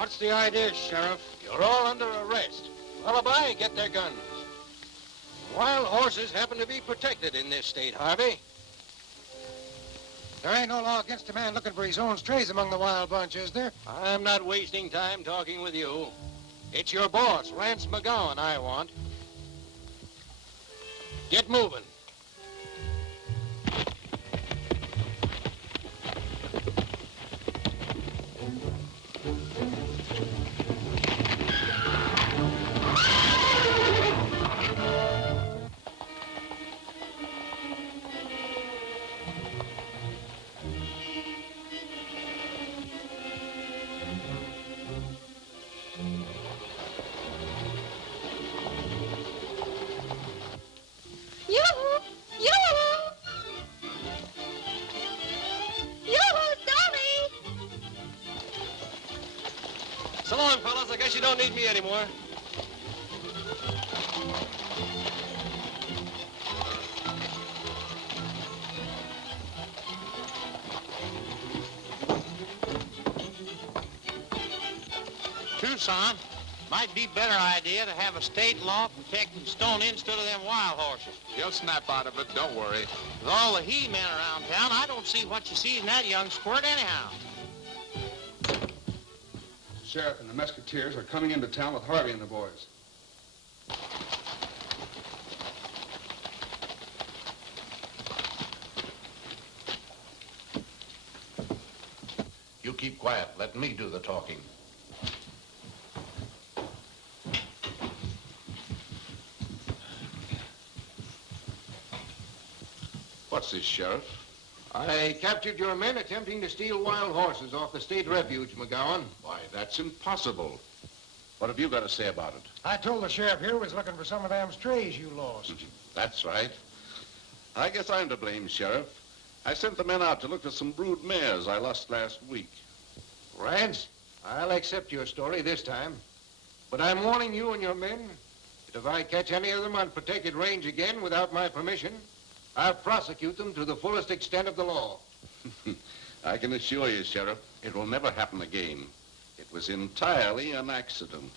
What's the idea, Sheriff? You're all under arrest. Lullaby, get their guns. Wild horses happen to be protected in this state, Harvey. There ain't no law against a man looking for his own strays among the wild bunch, is there? I'm not wasting time talking with you. It's your boss, Rance McGowan, I want. Get moving. So long, fellas. I guess you don't need me anymore. Tucson, might be better idea to have a state law protecting Stony instead of them wild horses. He'll snap out of it, don't worry. With all the he-men around town, I don't see what you see in that young squirt anyhow. The sheriff and the Mesquiteers are coming into town with Harvey and the boys. You keep quiet. Let me do the talking. What's this, Sheriff? I captured your men attempting to steal wild horses off the state refuge, McGowan. Why, that's impossible. What have you got to say about it? I told the sheriff here was looking for some of them strays you lost. That's right. I guess I'm to blame, Sheriff. I sent the men out to look for some brood mares I lost last week. Rance, I'll accept your story this time. But I'm warning you and your men that if I catch any of them on protected range again without my permission, I'll prosecute them to the fullest extent of the law. I can assure you, Sheriff, it will never happen again. It was entirely an accident.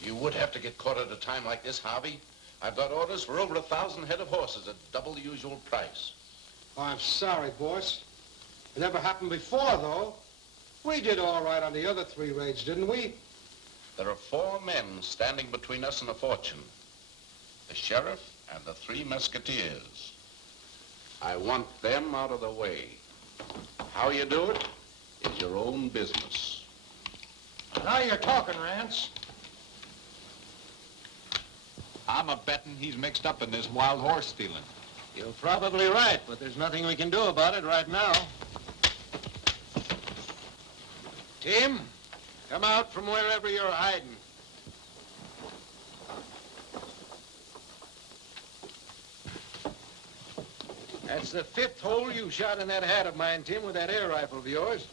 You would have to get caught at a time like this, Harvey. I've got orders for over 1,000 head of horses at double the usual price. Oh, I'm sorry, boss. It never happened before, though. We did all right on the other 3 raids, didn't we? There are 4 men standing between us and a fortune. The sheriff and the 3 Musketeers. I want them out of the way. How you do it is your own business. Now you're talking, Rance. I'm a betting he's mixed up in this wild horse stealing. You're probably right, but there's nothing we can do about it right now. Tim, come out from wherever you're hiding. That's the 5th hole you shot in that hat of mine, Tim, with that air rifle of yours.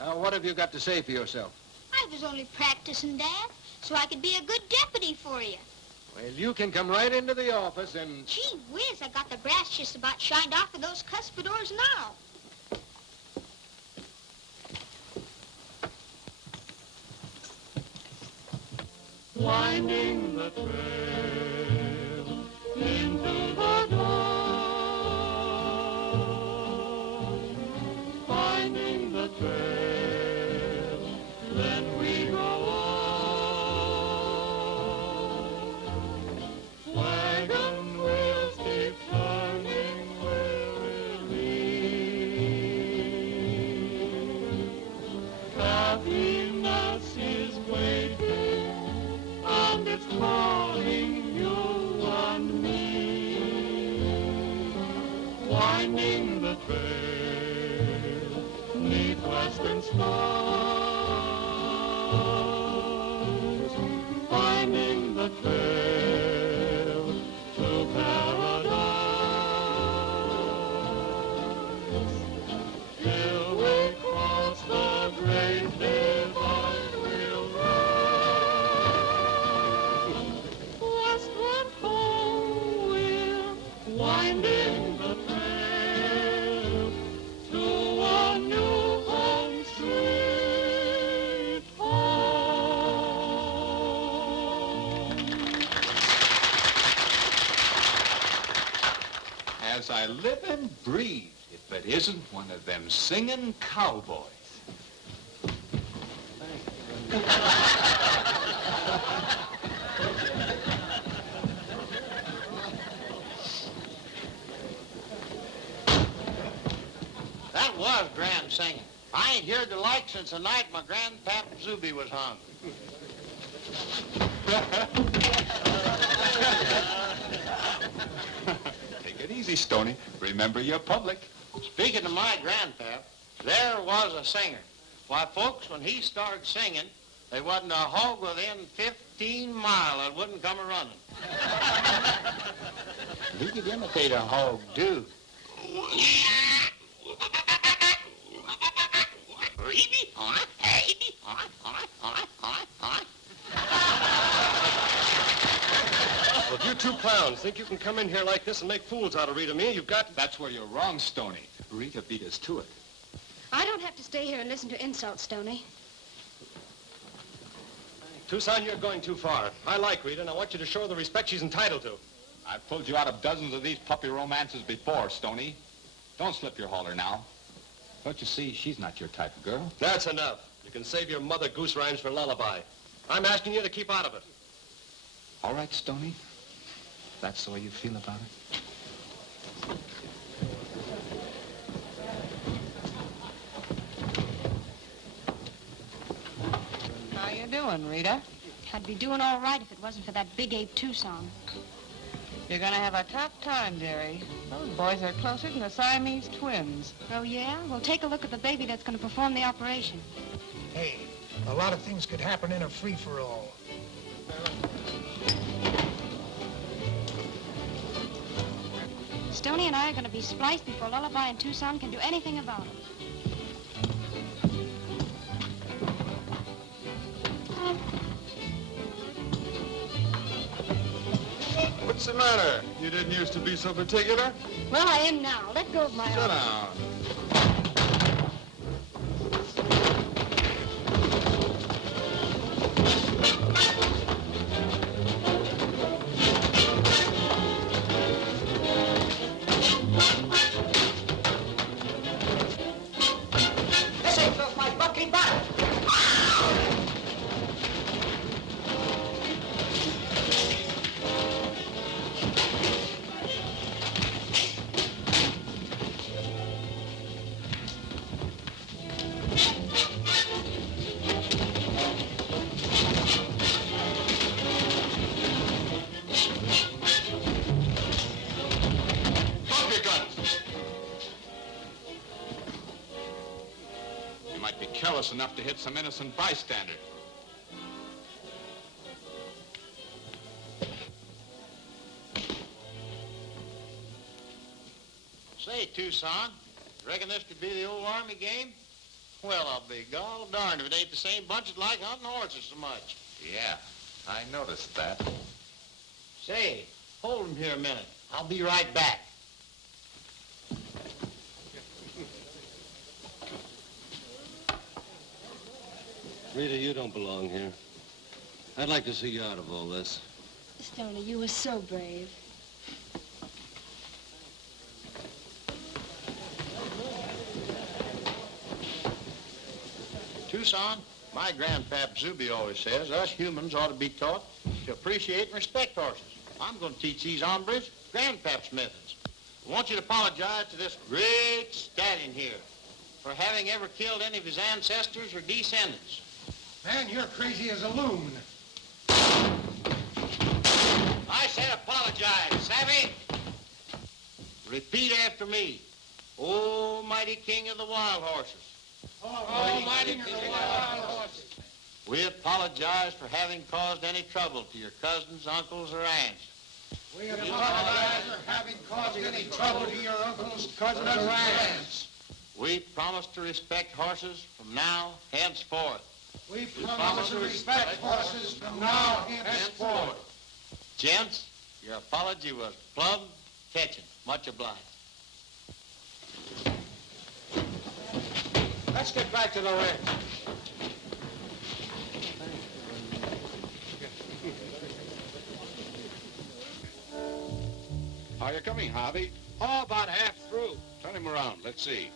Now, what have you got to say for yourself? I was only practicing, Dad, so I could be a good deputy for you. Well, you can come right into the office and... Gee whiz, I got the brass just about shined off of those cuspidors now. Winding the trail into the dawn, finding the trail, then we go on. Wagon wheels keep turning wearily. Happiness is waiting, and it's calling you and me. Winding the trail, 'neath western stars, finding the trail to paradise. Till we cross the great divide, we'll ride west live and breathe if it isn't one of them singing cowboys. That was grand singing. I ain't heard the like since the night my grandpap Zuby was hung. Take it easy, Stony. Remember your public. Speaking of my grandpap, there was a singer. Why, folks, when he started singing, there wasn't a hog within 15 miles that wouldn't come a-running. He could imitate a hog, too. Well, if you two clowns think you can come in here like this and make fools out of Rita and me, you've got... That's where you're wrong, Stony. Rita beat us to it. I don't have to stay here and listen to insults, Stony. Tucson, you're going too far. I like Rita, and I want you to show her the respect she's entitled to. I've pulled you out of dozens of these puppy romances before, Stony. Don't slip your holler now. Don't you see, she's not your type of girl. That's enough. You can save your mother goose rhymes for lullaby. I'm asking you to keep out of it. All right, Stony. That's the way you feel about it? How you doing, Rita? I'd be doing all right if it wasn't for that big ape Tucson. You're gonna have a tough time, dearie. Those boys are closer than the Siamese twins. Oh, yeah? Well, take a look at the baby that's going to perform the operation. Hey, a lot of things could happen in a free-for-all. Stony and I are going to be spliced before Lullaby and Tucson can do anything about it. What's the matter? You didn't used to be so particular? Well, I am now. Let go of my Sit arm. down. This ain't off my bucky butt. Drop your guns. You might be careless enough to hit some innocent bystander. Say, Tucson, reckon this could be the old Army game? Well, I'll be gall darned if it ain't the same bunch that like hunting horses so much. Yeah, I noticed that. Say, hold 'em here a minute. I'll be right back. Rita, you don't belong here. I'd like to see you out of all this. Stony, you were so brave. Tucson, my grandpap Zuby always says us humans ought to be taught to appreciate and respect horses. I'm going to teach these hombres grandpap's methods. I want you to apologize to this great stallion here for having ever killed any of his ancestors or descendants. Man, you're crazy as a loon. I said apologize, savvy? Repeat after me. Oh, mighty king of the wild horses. Oh, mighty king of the wild horses. We apologize for having caused any trouble to your cousins, uncles, or aunts. We apologize for having caused any trouble to your uncles, cousins, or aunts. We promise to respect horses from now henceforth. We promise to respect horses from now henceforth. Gents, your apology was plumb catching. Much obliged. Let's get back to the ranch. How are you coming, Harvey? Oh, about half through. Turn him around. Let's see.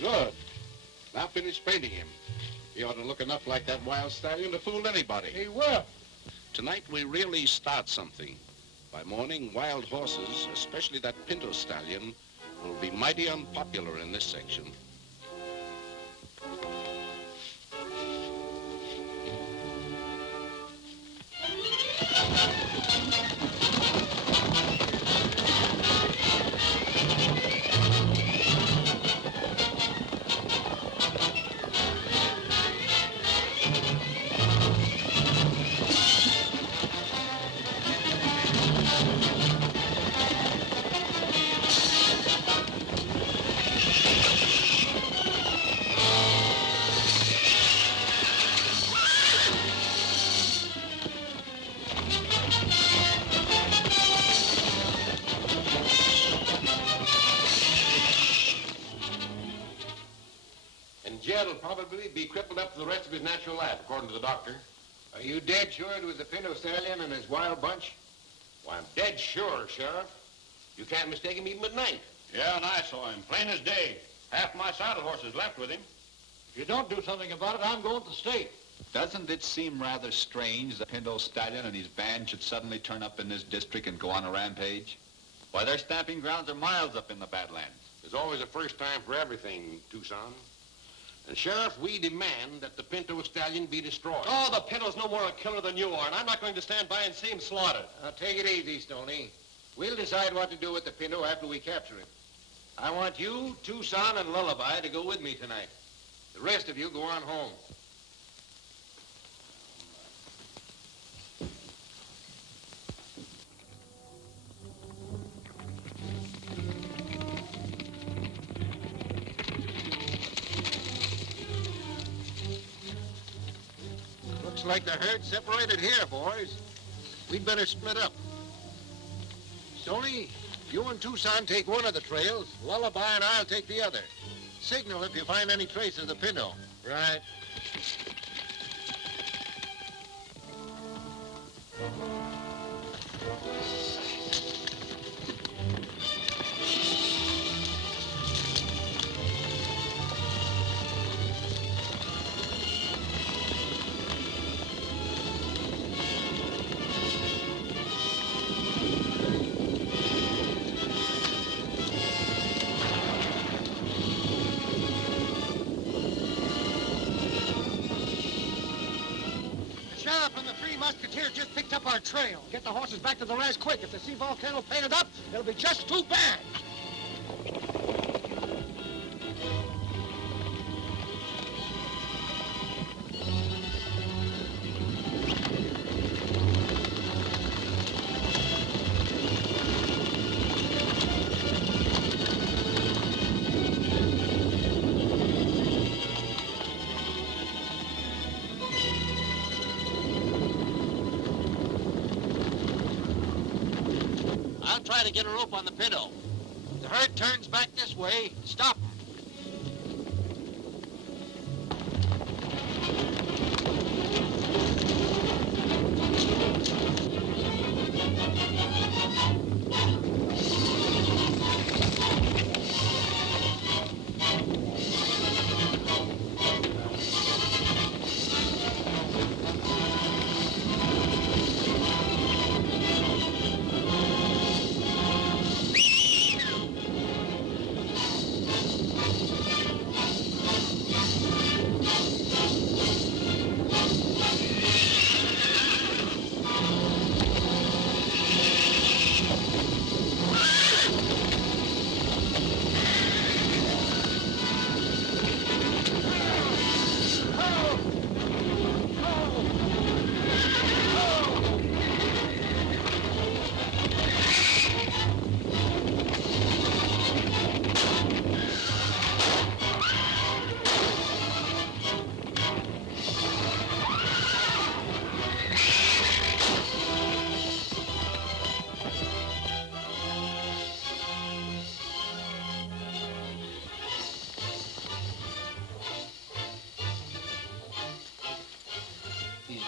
Good. Now finish painting him. He ought to look enough like that wild stallion to fool anybody. He will. Tonight we really start something. By morning, wild horses, especially that pinto stallion, will be mighty unpopular in this section. Jed'll probably be crippled up for the rest of his natural life, according to the doctor. Are you dead sure it was the pinto stallion and his wild bunch? Why, I'm dead sure, Sheriff. You can't mistake him even at night. Yeah, and I saw him, plain as day. Half my saddle horses left with him. If you don't do something about it, I'm going to the state. Doesn't it seem rather strange the pinto stallion and his band should suddenly turn up in this district and go on a rampage? Why, their stamping grounds are miles up in the Badlands. There's always a first time for everything, Tucson. And, Sheriff, we demand that the pinto stallion be destroyed. Oh, the pinto's no more a killer than you are, and I'm not going to stand by and see him slaughtered. Now, take it easy, Stony. We'll decide what to do with the pinto after we capture him. I want you, Tucson, and Lullaby to go with me tonight. The rest of you go on home. Looks like the herd separated here, boys. We'd better split up. Stony, you and Tucson take one of the trails. Lullaby and I'll take the other. Signal if you find any trace of the pinto. Right. Three Musketeers just picked up our trail. Get the horses back to the res quick. If they see Volcano painted up, it'll be just too bad. Try to get a rope on the pinto. If the herd turns back this way, stop 'em.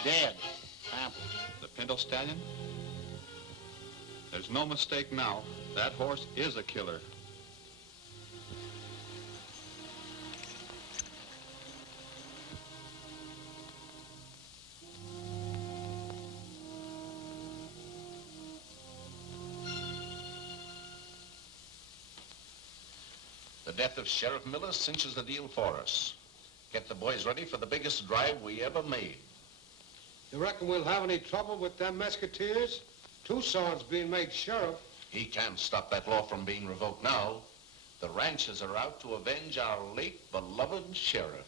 Dead. Trampled. The pinto stallion? There's no mistake now. That horse is a killer. The death of Sheriff Miller cinches the deal for us. Get the boys ready for the biggest drive we ever made. You reckon we'll have any trouble with them Mesquiteers? Tucson's being made sheriff. He can't stop that law from being revoked now. The ranchers are out to avenge our late beloved sheriff.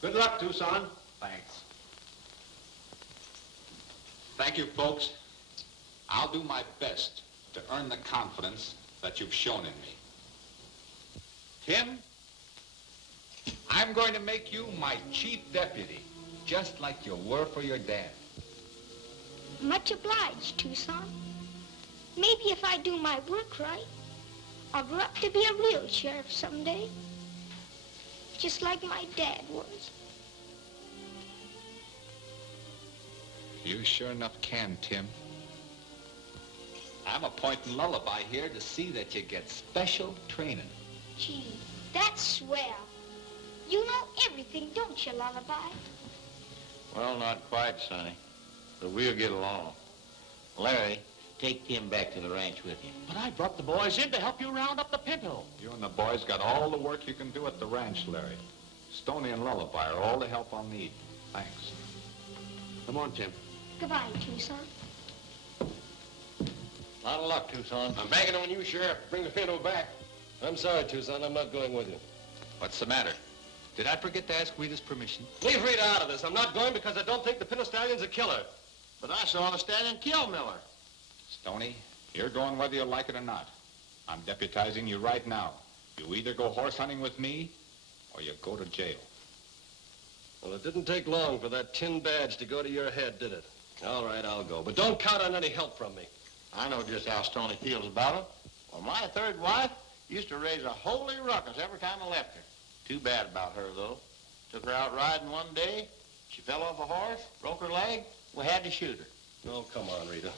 Good luck, Tucson. Thanks. Thank you, folks. I'll do my best to earn the confidence that you've shown in me. Tim, I'm going to make you my chief deputy, just like you were for your dad. Much obliged, Tucson. Maybe if I do my work right, I'll grow up to be a real sheriff someday. Just like my dad was. You sure enough can, Tim. I'm appointing Lullaby here to see that you get special training. Gee, that's swell. You know everything, don't you, Lullaby? Well, not quite, Sonny. But we'll get along. Larry, take Tim back to the ranch with you. But I brought the boys in to help you round up the pinto. You and the boys got all the work you can do at the ranch, Larry. Stony and Lullaby are all the help I'll need. Thanks. Come on, Tim. Goodbye, Tucson. A lot of luck, Tucson. I'm banking on you, Sheriff. Bring the pinto back. I'm sorry, Tucson. I'm not going with you. What's the matter? Did I forget to ask Rita's permission? Leave Rita out of this. I'm not going because I don't think the Pinto Stallion's a killer. But I saw the stallion kill Miller. Stony, you're going whether you like it or not. I'm deputizing you right now. You either go horse hunting with me, or you go to jail. Well, it didn't take long for that tin badge to go to your head, did it? All right, I'll go. But don't count on any help from me. I know just how Stony feels about it. Well, my third wife used to raise a holy ruckus every time I left her. Too bad about her, though. Took her out riding one day. She fell off a horse, broke her leg. We had to shoot her. Oh, come on, Rita.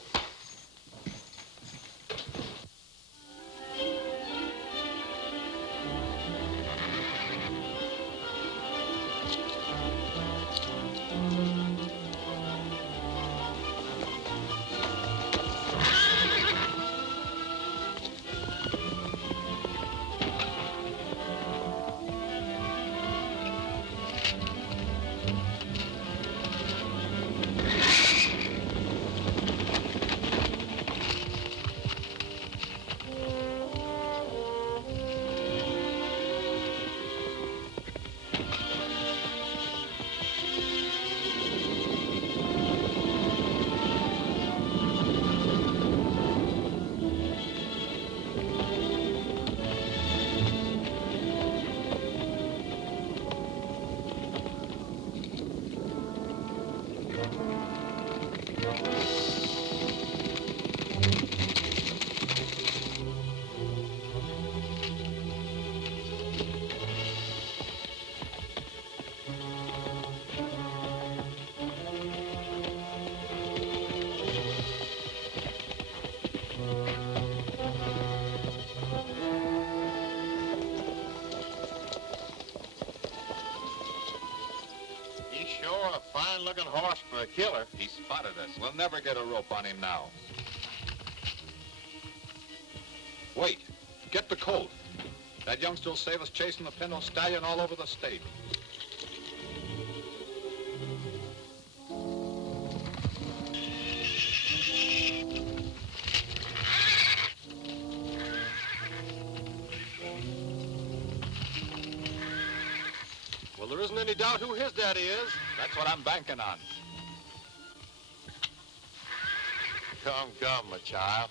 Fine-looking horse for a killer. He spotted us. We'll never get a rope on him now. Wait. Get the colt. That youngster will save us chasing the Pinto Stallion all over the state. Well, there isn't any doubt who his daddy is. That's what I'm banking on. Come, my child.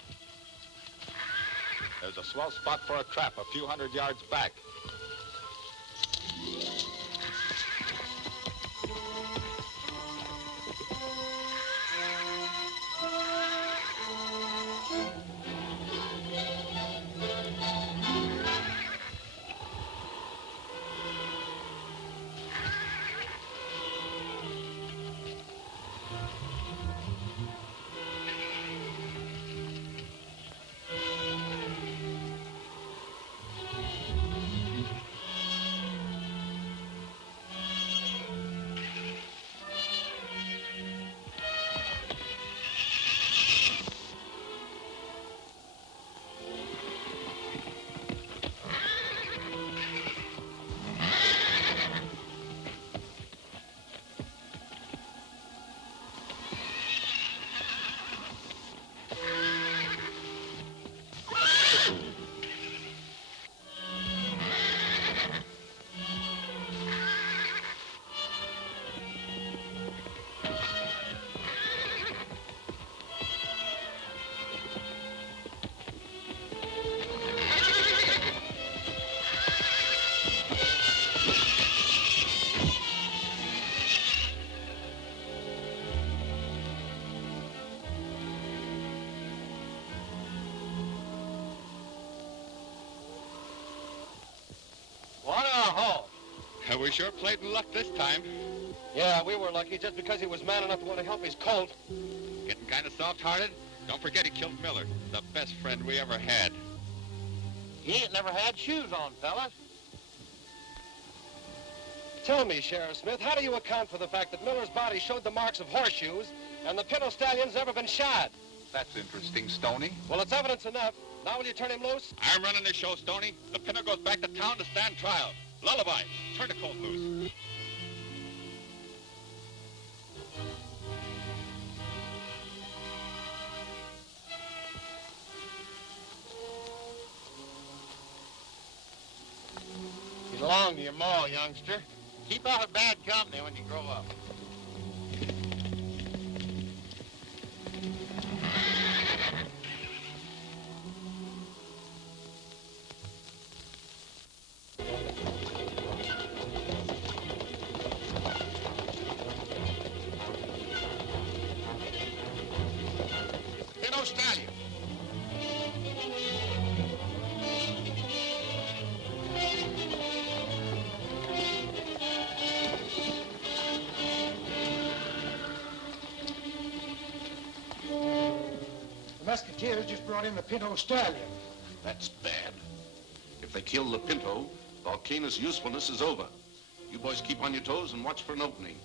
There's a swell spot for a trap a few hundred yards back. Well, we sure played in luck this time. Yeah, we were lucky just because he was man enough to want to help his colt. Getting kind of soft-hearted? Don't forget he killed Miller, the best friend we ever had. He ain't never had shoes on, fellas. Tell me, Sheriff Smith, how do you account for the fact that Miller's body showed the marks of horseshoes and the Pinto Stallion's never been shod? That's interesting, Stony. Well, it's evidence enough. Now will you turn him loose? I'm running this show, Stony. The Pinto goes back to town to stand trial. Lullaby, turn the colt loose. Get along to your ma, youngster. Keep out of bad company when you grow up. Pinto Stallion. The Musketeers just brought in the Pinto Stallion. That's bad. If they kill the Pinto, Volcano's usefulness is over. You boys keep on your toes and watch for an opening.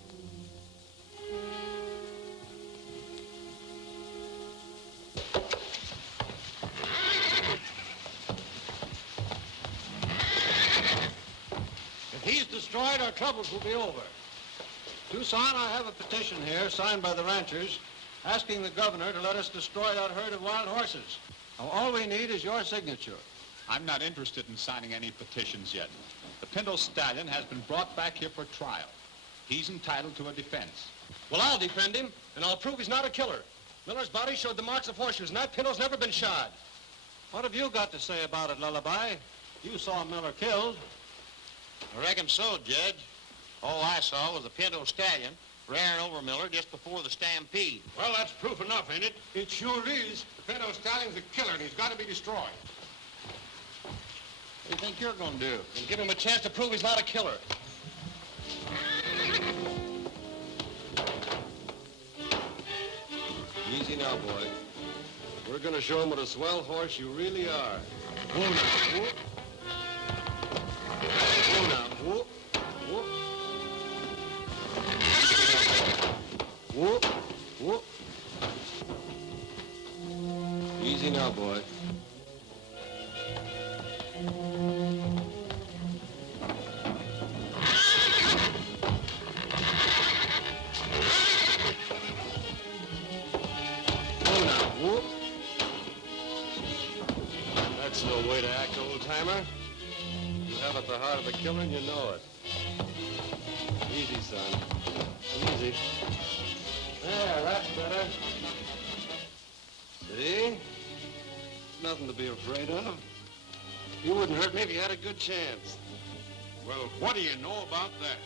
If he's destroyed, our troubles will be over. Tucson, I have a petition here signed by the ranchers asking the governor to let us destroy that herd of wild horses. Now, all we need is your signature. I'm not interested in signing any petitions yet. The Pinto Stallion has been brought back here for trial. He's entitled to a defense. Well, I'll defend him, and I'll prove he's not a killer. Miller's body showed the marks of horseshoes, and that Pinto's never been shod. What have you got to say about it, Lullaby? You saw Miller killed. I reckon so, Judge. All I saw was a Pinto Stallion rearing over Miller just before the stampede. Well, that's proof enough, ain't it? It sure is. The Pinto Stallion's a killer, and he's got to be destroyed. What do you think you're going to do? And give him a chance to prove he's not a killer. Easy now, boy. We're going to show him what a swell horse you really are. Whoa now, whoop. Whoa now, whoop, whoop. Whoop, whoop. Easy now, boy. Whoop. That's no way to act, old-timer. You haven't the heart of a killer and you know it. Easy, son. Easy. There, that's better. See? Nothing to be afraid of. You wouldn't hurt me if you had a good chance. Well, what do you know about that?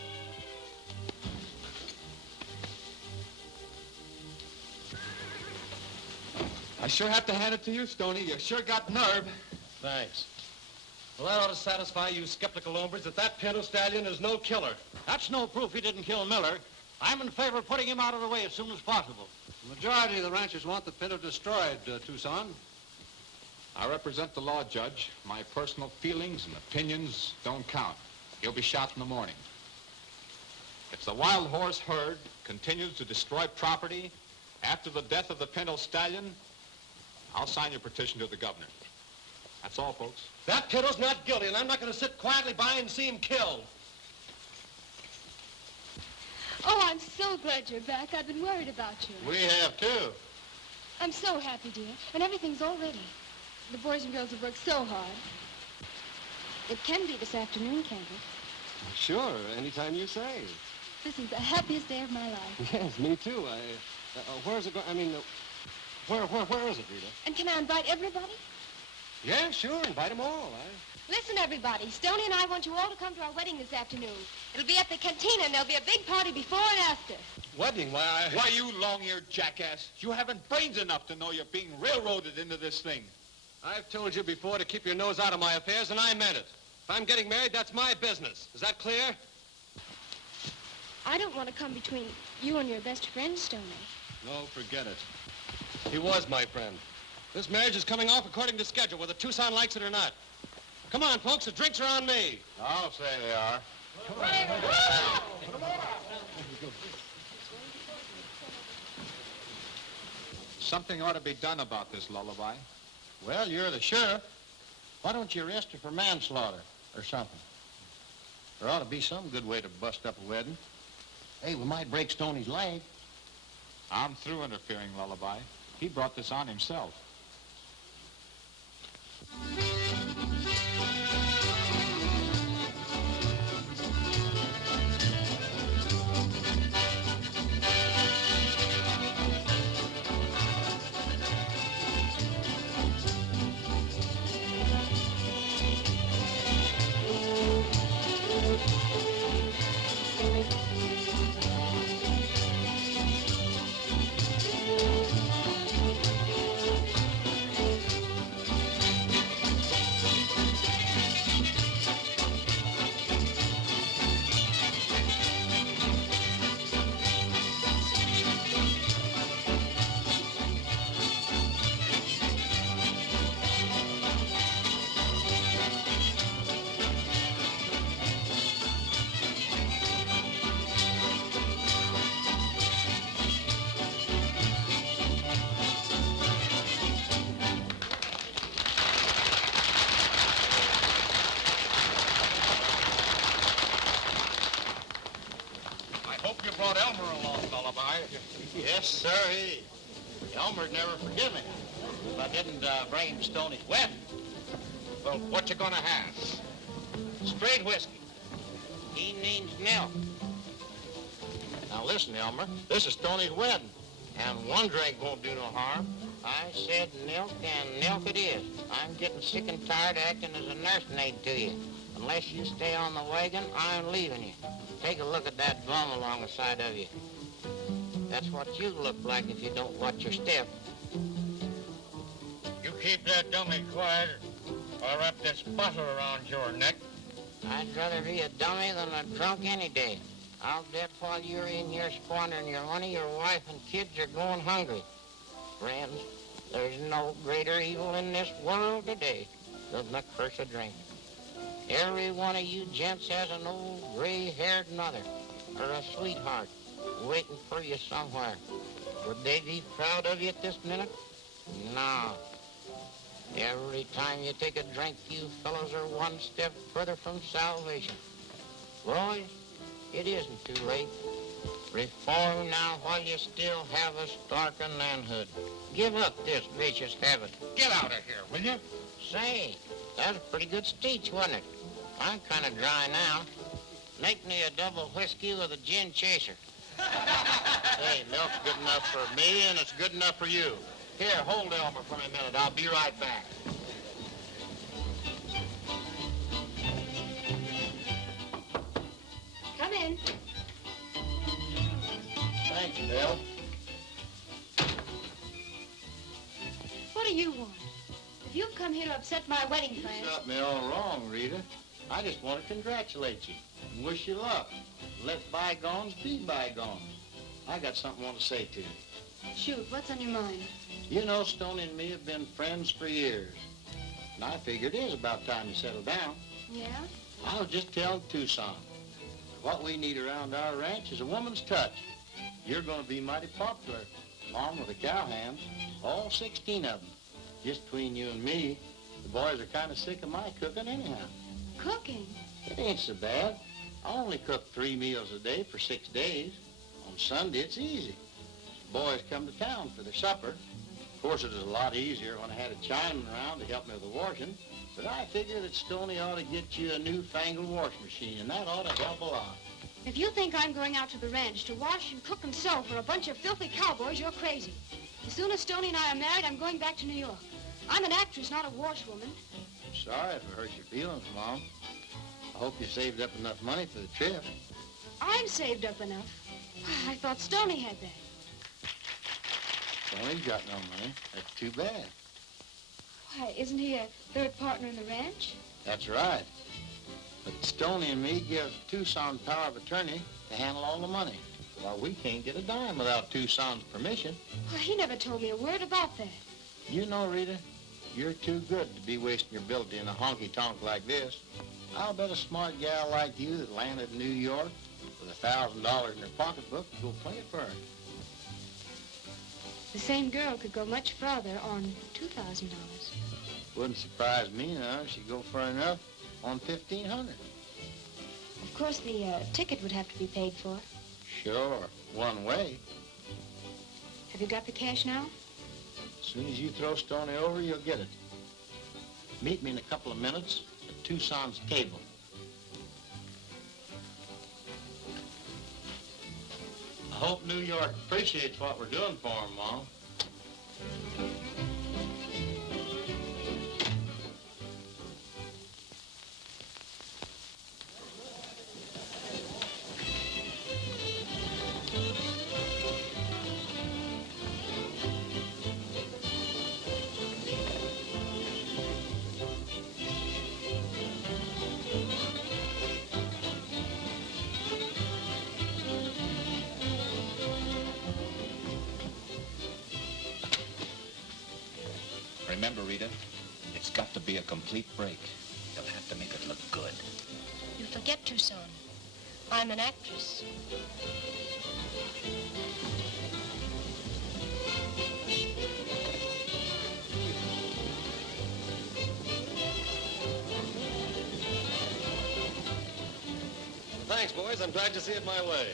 I sure have to hand it to you, Stony. You sure got nerve. Thanks. Well, that ought to satisfy you skeptical hombres that Pinto Stallion is no killer. That's no proof he didn't kill Miller. I'm in favor of putting him out of the way as soon as possible. The majority of the ranchers want the Pinto destroyed, Tucson. I represent the law, Judge. My personal feelings and opinions don't count. He'll be shot in the morning. If the wild horse herd continues to destroy property after the death of the Pinto Stallion, I'll sign your petition to the governor. That's all, folks. That Pinto's not guilty, and I'm not going to sit quietly by and see him killed. Oh, I'm so glad you're back. I've been worried about you. We have, too. I'm so happy, dear. And everything's all ready. The boys and girls have worked so hard. It can be this afternoon, can't it? Sure, anytime you say. This is the happiest day of my life. Yes, me too. Where's it going? I mean, where is it, Rita? And can I invite everybody? Yeah, sure. Invite them all. Listen, everybody. Stony and I want you all to come to our wedding this afternoon. It'll be at the cantina, and there'll be a big party before and after. Wedding? Why, Why, you long-eared jackass. You haven't brains enough to know you're being railroaded into this thing. I've told you before to keep your nose out of my affairs, and I meant it. If I'm getting married, that's my business. Is that clear? I don't want to come between you and your best friend, Stony. No, forget it. He was my friend. This marriage is coming off according to schedule, whether Tucson likes it or not. Come on, folks, the drinks are on me. I'll say they are. Something ought to be done about this, Lullaby. Well, you're the sheriff. Why don't you arrest her for manslaughter or something? There ought to be some good way to bust up a wedding. Hey, we might break Stoney's leg. I'm through interfering, Lullaby. He brought this on himself. Yes, sir. Elmer'd never forgive me if I didn't bring him to Stoney's wedding. Well, what you gonna have? Straight whiskey. He name's Nell. Now listen, Elmer, this is Stoney's wedding, and one drink won't do no harm. I said milk, and milk it is. I'm getting sick and tired of acting as a nursemaid to you. Unless you stay on the wagon, I'm leaving you. Take a look at that bum along the side of you. That's what you look like if you don't watch your step. You keep that dummy quiet, or I'll wrap this bottle around your neck. I'd rather be a dummy than a drunk any day. I'll bet while you're in here squandering your money, your wife and kids are going hungry. Friends, there's no greater evil in this world today than the curse of drink. Every one of you gents has an old gray-haired mother or a sweetheart waiting for you somewhere. Would they be proud of you at this minute? No. Every time you take a drink, you fellows are one step further from salvation. Boys, it isn't too late. Reform now while you still have a stark and manhood. Give up this vicious habit. Get out of here, will you? Say, that was a pretty good speech, wasn't it? I'm kind of dry now. Make me a double whiskey with a gin chaser. Hey, milk's good enough for me, and it's good enough for you. Here, hold Elmer for a minute. I'll be right back. Come in. Thanks, Bill. What do you want? If you've come here to upset my wedding You plans... got me all wrong, Rita. I just want to congratulate you and wish you luck. Let bygones be bygones. I got something I want to say to you. Shoot, what's on your mind? You know, Stony and me have been friends for years. And I figured it is about time you settle down. Yeah? I was just telling Tucson. What we need around our ranch is a woman's touch. You're going to be mighty popular, along with the cowhands, all 16 of them. Just between you and me, the boys are kind of sick of my cooking anyhow. Cooking? It ain't so bad. I only cook 3 meals a day for 6 days. On Sunday, it's easy. The boys come to town for their supper. Of course, it was a lot easier when I had a Chinaman around to help me with the washing, but I figure that Stony ought to get you a newfangled washing machine, and that ought to help a lot. If you think I'm going out to the ranch to wash and cook and sew for a bunch of filthy cowboys, you're crazy. As soon as Stony and I are married, I'm going back to New York. I'm an actress, not a washwoman. I'm sorry if it hurt your feelings, Mom. I hope you saved up enough money for the trip. I've saved up enough. I thought Stony had that. Stony's got no money. That's too bad. Why, isn't he a third partner in the ranch? That's right. But Stony and me give Tucson power of attorney to handle all the money. Well, we can't get a dime without Tucson's permission. Well, he never told me a word about that. You know, Rita, you're too good to be wasting your ability in a honky-tonk like this. I'll bet a smart gal like you that landed in New York with $1,000 in her pocketbook will go plenty far. The same girl could go much farther on $2,000. Wouldn't surprise me none if she'd go far enough on $1,500. Of course, the ticket would have to be paid for. Sure, one way. Have you got the cash now? As soon as you throw Stony over, you'll get it. Meet me in a couple of minutes at Tucson's table. I hope New York appreciates what we're doing for them, Mom. Remember, Rita, it's got to be a complete break. You'll have to make it look good. You forget, Tucson. I'm an actress. Thanks, boys. I'm glad to see it my way.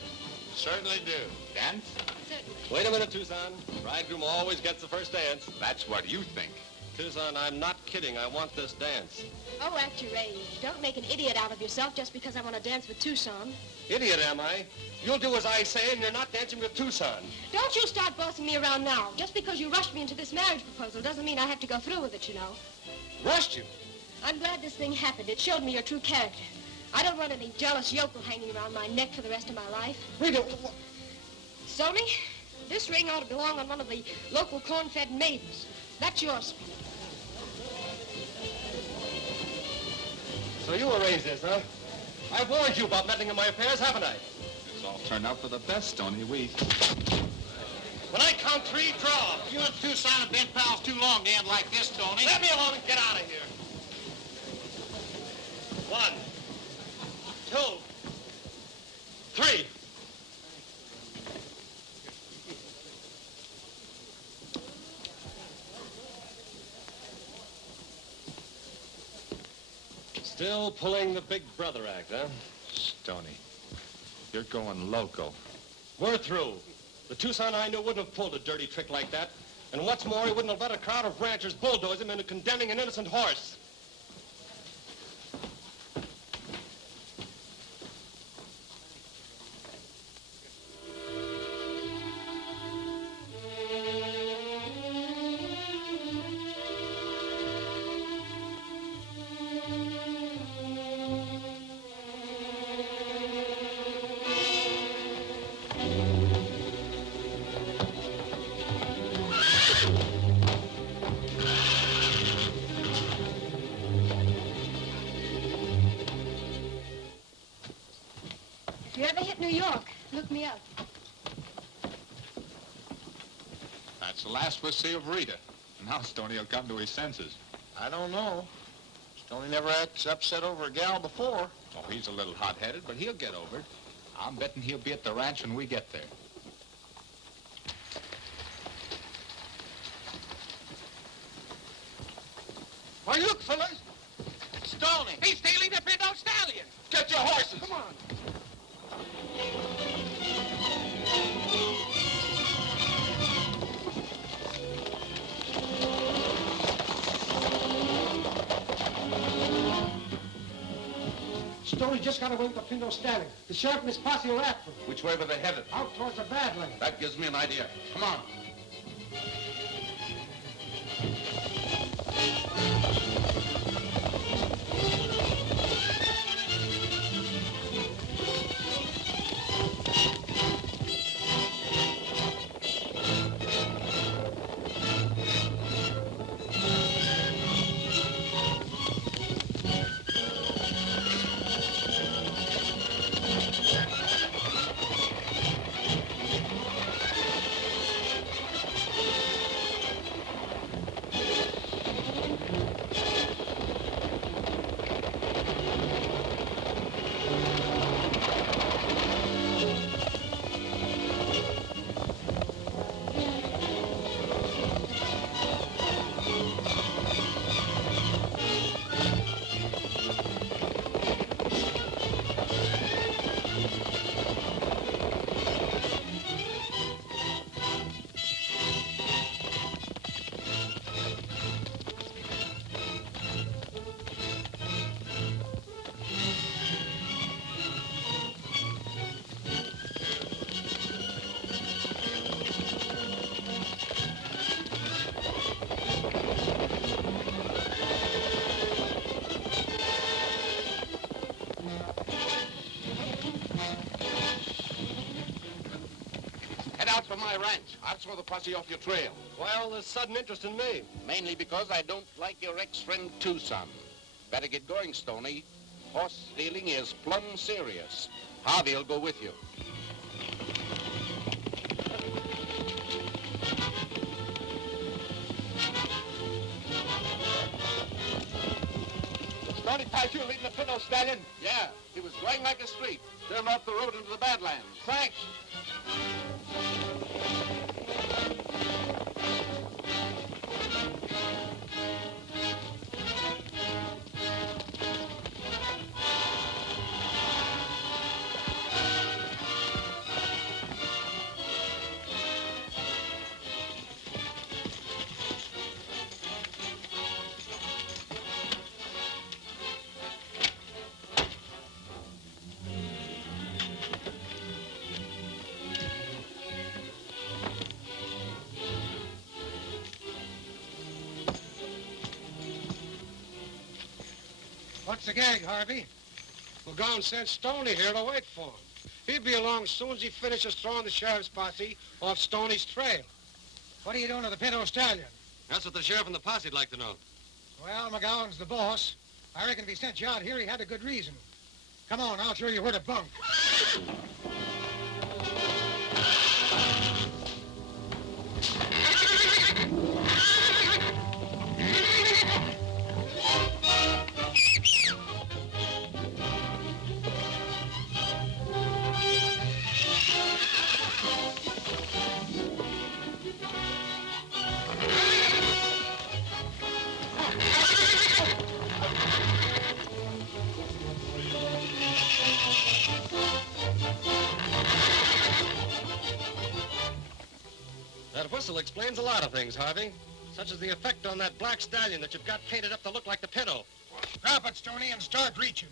Certainly do. Dance? Certainly. Wait a minute, Tucson. Bridegroom always gets the first dance. That's what you think. Tucson, I'm not kidding. I want this dance. Oh, at your age. Don't make an idiot out of yourself just because I want to dance with Tucson. Idiot, am I? You'll do as I say, and you're not dancing with Tucson. Don't you start bossing me around now. Just because you rushed me into this marriage proposal doesn't mean I have to go through with it, you know. Rushed you? I'm glad this thing happened. It showed me your true character. I don't want any jealous yokel hanging around my neck for the rest of my life. Rita, Stony, this ring ought to belong on one of the local corn-fed maidens. That's yours. So you arranged this, huh? I've warned you about meddling in my affairs, haven't I? It's all turned out for the best, Stony. When I count three, draw. You and Tucson have been pals too long to end like this, Stony. Let me alone and get out of here. 1, 2, 3. Still pulling the big brother act, huh? Stony, you're going loco. We're through. The Tucson I knew wouldn't have pulled a dirty trick like that. And what's more, he wouldn't have let a crowd of ranchers bulldoze him into condemning an innocent horse. If you ever hit New York, look me up. That's the last we'll see of Rita. Now Stony will come to his senses. I don't know. Stony never acts upset over a gal before. Oh, he's a little hot-headed, but he'll get over it. I'm betting he'll be at the ranch when we get there. Why, look, fellas. Stony! He's stealing the Pinto Stallion. Get your horses. Come on. Stony just got away with the Pinto Stallion. The sheriff and his posse are after him. Which way were they headed? Out towards the Badlands. That gives me an idea. Come on. ranch. I'll throw the posse off your trail. Why all this sudden interest in me? Mainly because I don't like your ex-friend Tucson. Better get going, Stony. Horse stealing is plumb serious. Harvey'll go with you. Stony Taju leading the Pinto Stallion? Yeah, he was going like a streak. Turned off the road into the Badlands. Thanks. What's the gag, Harvey? McGowan sent Stony here to wait for him. He'll be along as soon as he finishes throwing the sheriff's posse off Stoney's trail. What are you doing to the Pinto Stallion? That's what the sheriff and the posse'd like to know. Well, McGowan's the boss. I reckon if he sent you out here, he had a good reason. Come on, I'll show you where to bunk. That whistle explains a lot of things, Harvey. Such as the effect on that black stallion that you've got painted up to look like the Pinto. Drop it, Stony, and start reaching.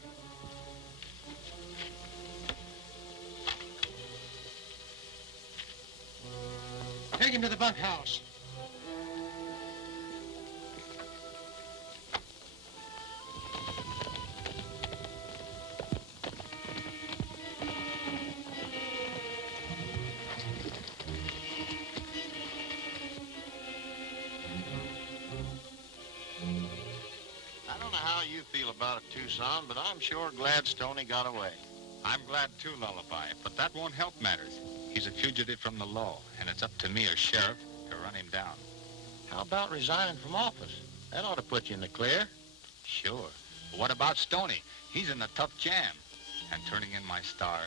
Take him to the bunkhouse. I don't know how you feel about it, Tucson, but I'm sure glad Stony got away. I'm glad too, Lullaby, but that won't help matters. He's a fugitive from the law, and it's up to me as sheriff to run him down. How about resigning from office? That ought to put you in the clear. Sure. But what about Stony? He's in a tough jam. And turning in my star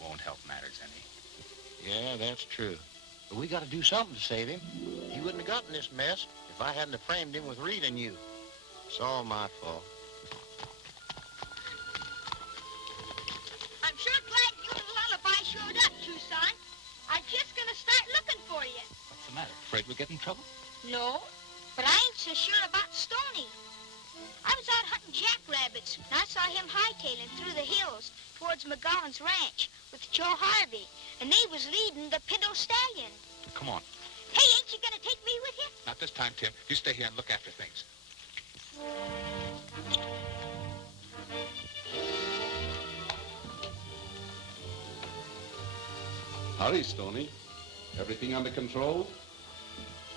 won't help matters any. Yeah, that's true. But we got to do something to save him. He wouldn't have gotten this mess if I hadn't have framed him with Reed and you. It's all my fault. I'm sure glad you and Lullaby showed up, Tucson. I'm just gonna start looking for you. What's the matter? Afraid we'll get in trouble? No, but I ain't so sure about Stony. I was out hunting jackrabbits, and I saw him hightailing through the hills towards McGowan's ranch with Joe Harvey, and they was leading the Pinto Stallion. Come on. Hey, ain't you gonna take me with you? Not this time, Tim. You stay here and look after things. Howdy, Stony. Everything under control?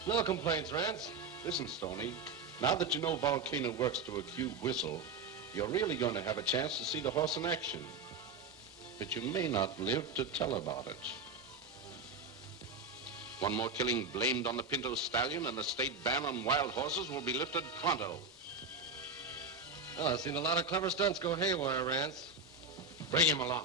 No complaints, Rance. Listen, Stony, now that you know Volcano works to a cube whistle, you're really going to have a chance to see the horse in action. But you may not live to tell about it. One more killing blamed on the Pinto Stallion and the state ban on wild horses will be lifted pronto. Well, I've seen a lot of clever stunts go haywire, Rance. Bring him along.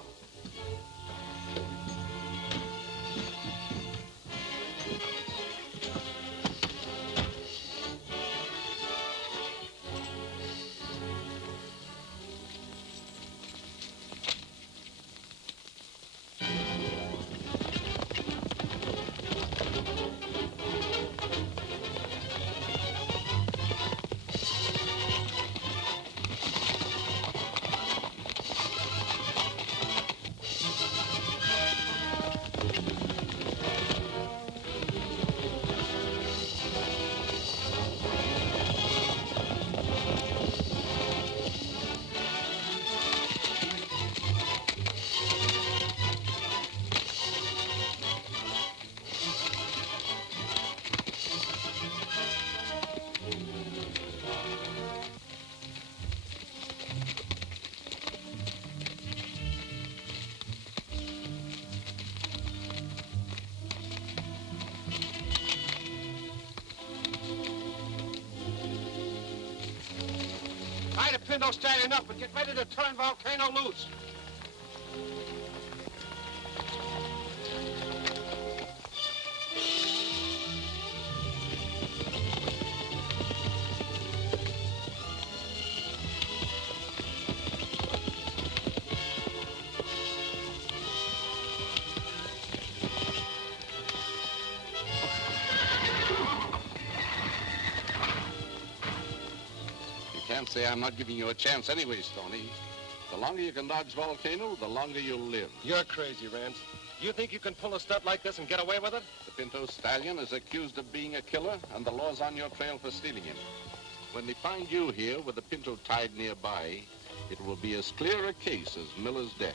Pinto standing up and get ready to turn Volcano loose. Can't say I'm not giving you a chance anyway, Stony. The longer you can dodge Volcano, the longer you'll live. You're crazy, Rance. You think you can pull a stunt like this and get away with it? The Pinto stallion is accused of being a killer, and the law's on your trail for stealing him. When they find you here with the Pinto tied nearby, it will be as clear a case as Miller's death.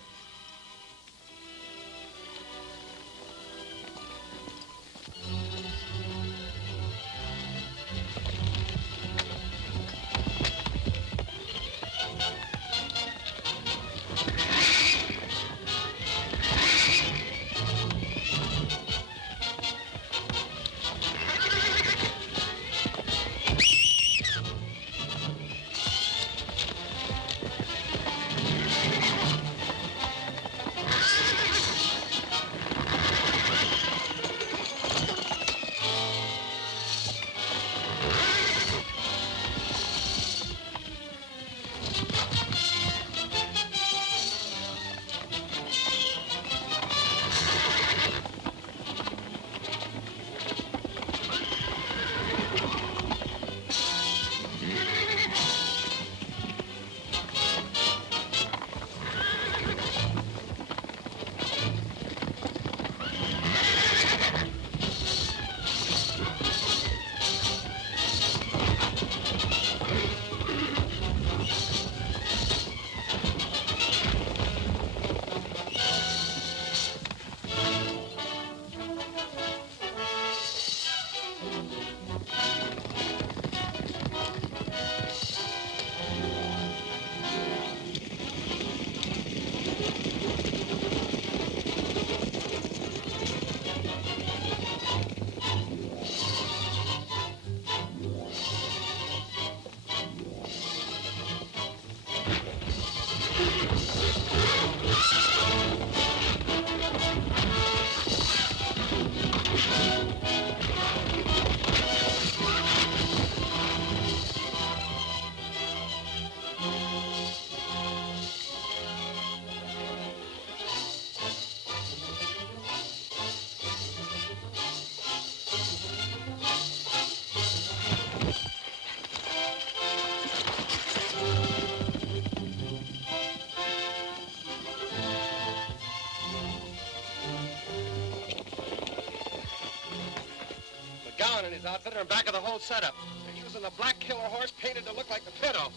McGowan and his outfit are in back of the whole setup. They're using the black killer horse painted to look like the Pinto.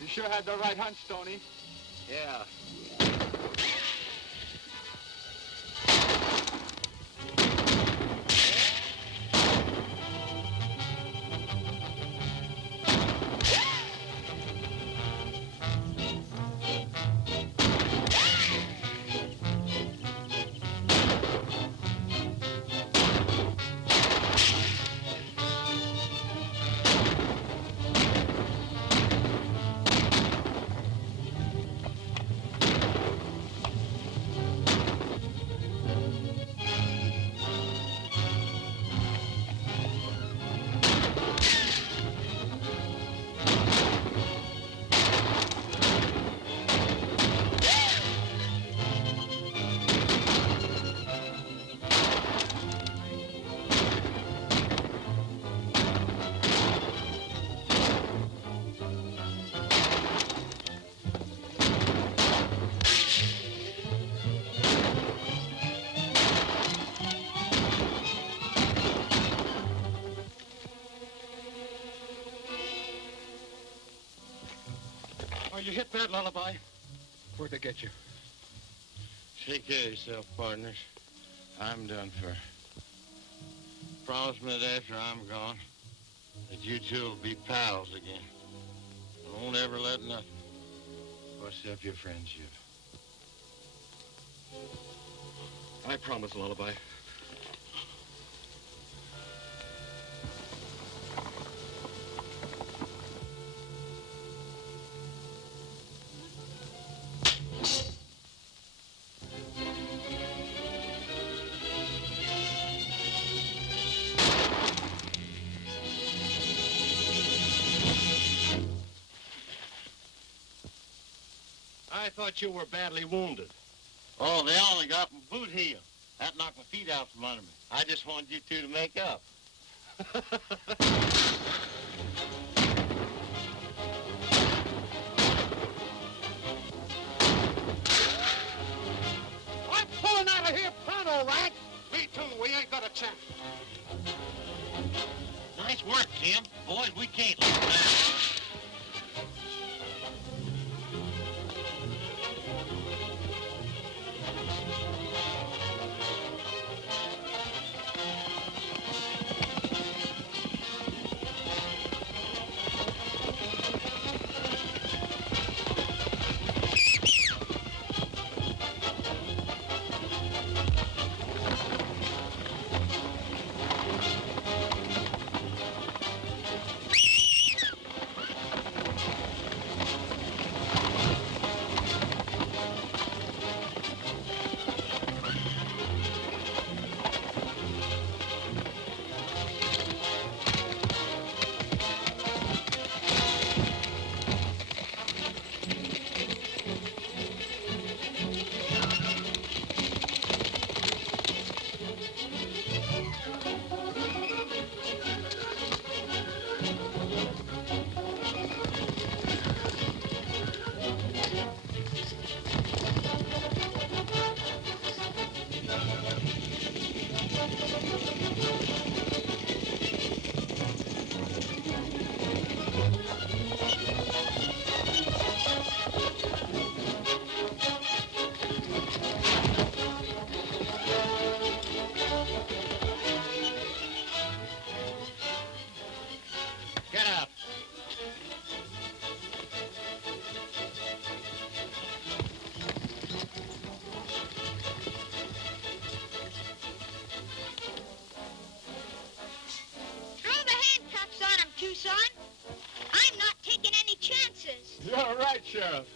You sure had the right hunch, Stony. Yeah. Oh, you hit that lullaby? Where'd they get you? Take care of yourself, partners. I'm done for. Promise me that after I'm gone, that you two will be pals again. I won't ever let nothing bust up your friendship. I promise, Lullaby. I thought you were badly wounded. Oh, they only got my boot heel. That knocked my feet out from under me. I just wanted you two to make up. I'm pulling out of here pronto, Wright. Me too. We ain't got a chance. Nice work, Jim. Boys, we can't lose now. Get up. Throw the handcuffs on him, Tucson. I'm not taking any chances. You're right, Sheriff.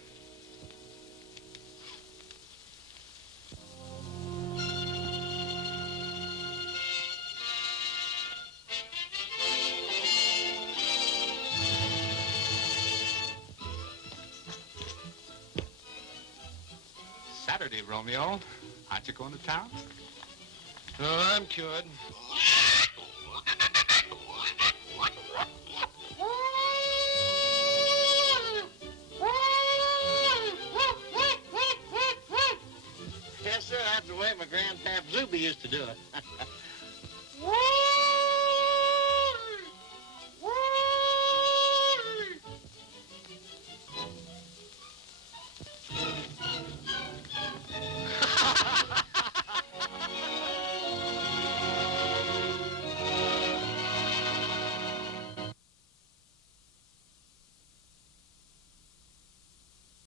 Saturday, Romeo. Aren't you going to town? No, I'm cured. Yes, sir. That's the way my grandpap Zuby used to do it.